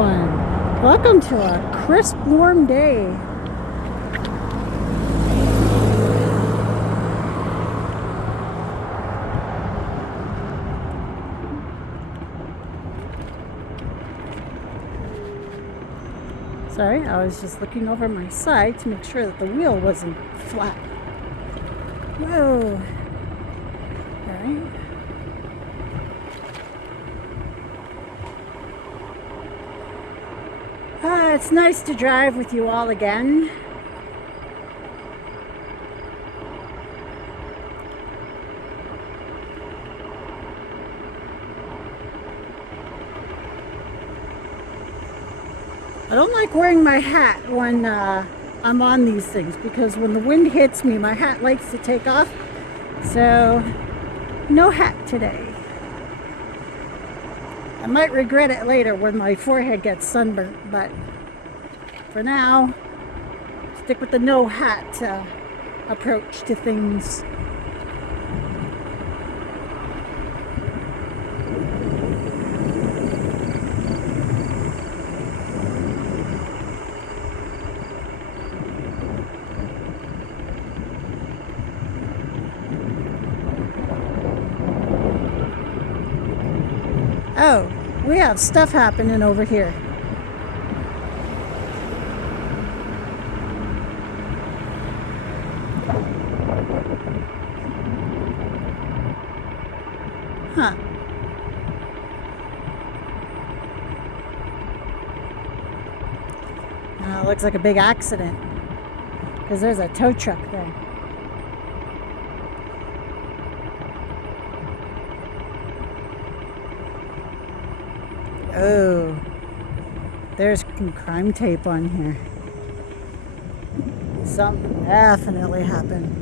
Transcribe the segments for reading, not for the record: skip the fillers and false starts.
everyone. Welcome to a crisp, warm day. Sorry, I was just looking over my side to make sure that the wheel wasn't flat. Whoa. All right. It's nice to drive with you all again. I don't like wearing my hat when I'm on these things because when the wind hits me, my hat likes to take off. So, no hat today. I might regret it later when my forehead gets sunburnt, but for now, stick with the no hat approach to things. Oh, we have stuff happening over here. Huh. Looks like a big accident because there's a tow truck there. Oh, there's some crime tape on here. Something definitely happened.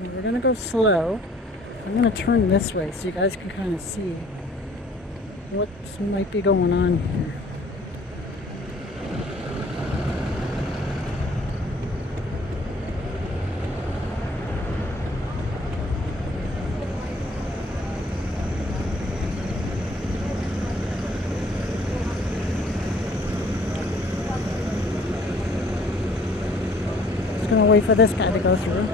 We're gonna go slow. I'm gonna turn this way so you guys can kind of see what might be going on here. Just gonna wait for this guy to go through.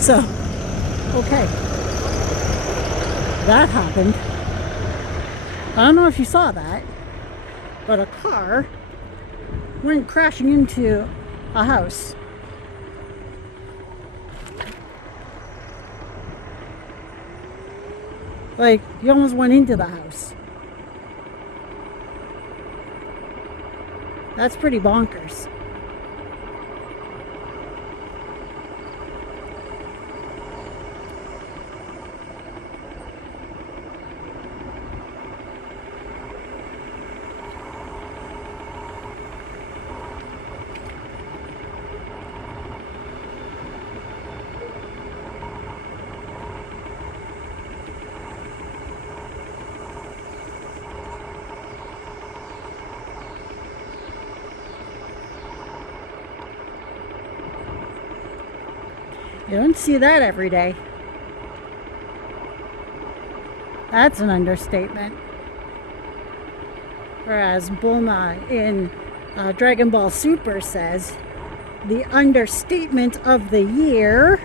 So, okay, that happened. I don't know if you saw that, but a car went crashing into a house. Like, he almost went into the house. That's pretty bonkers. You don't see that every day. That's an understatement. Whereas Bulma in Dragon Ball Super says, the understatement of the year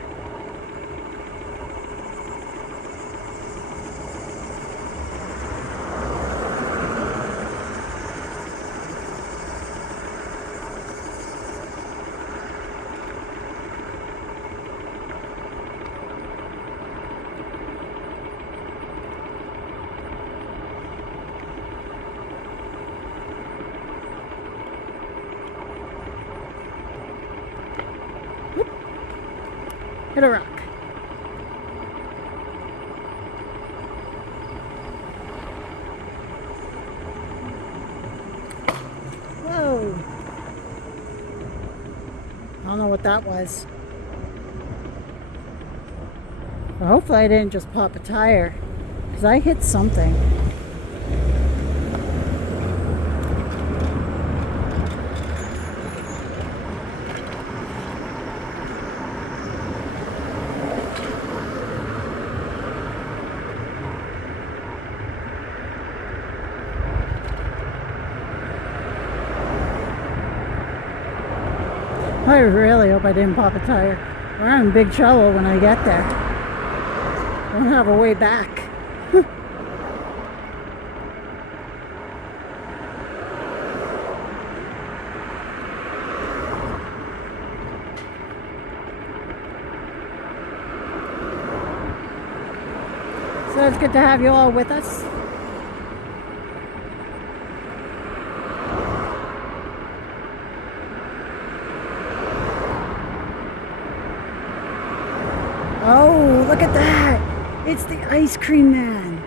hit a rock. Whoa. that was. Well, hopefully I didn't just pop a tire, because I hit something. I really hope I didn't pop a tire. We're in big trouble when I get there. I don't have a way back. So it's good to have you all with us. Oh, look at that! It's the ice cream man.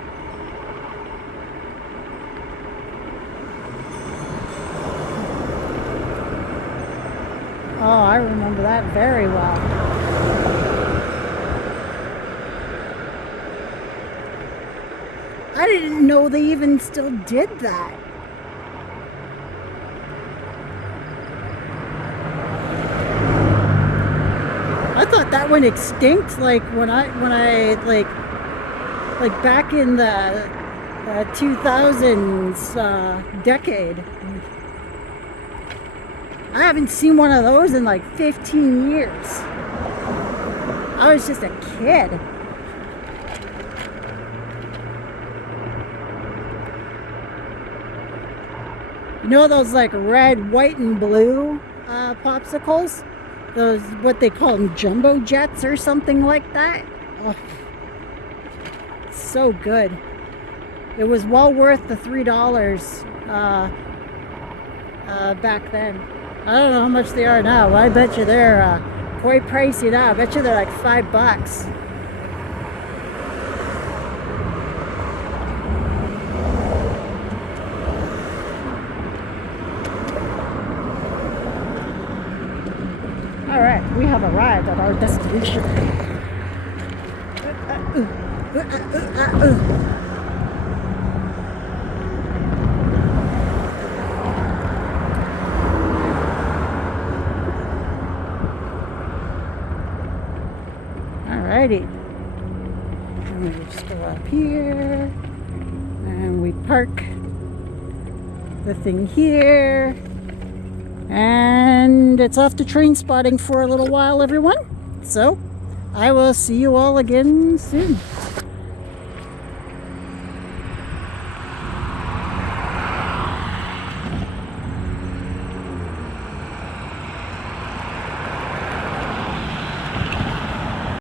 Oh, I remember that very well. I didn't know they even still did that. I thought that went extinct, like when I like back in the 2000s decade. I haven't seen one of those in like 15 years. I was just a kid. You know those like red, white, and blue popsicles? Those, what they call them, jumbo jets or something like that. Oh, so good. It was well worth the $3 back then. I don't know how much they are now. I bet you they're quite pricey now. I bet you they're like $5. All right, we have arrived at our destination. Alrighty. And we just go up here. And we park the thing here. And it's off to train spotting for a little while, everyone. So, I will see you all again soon.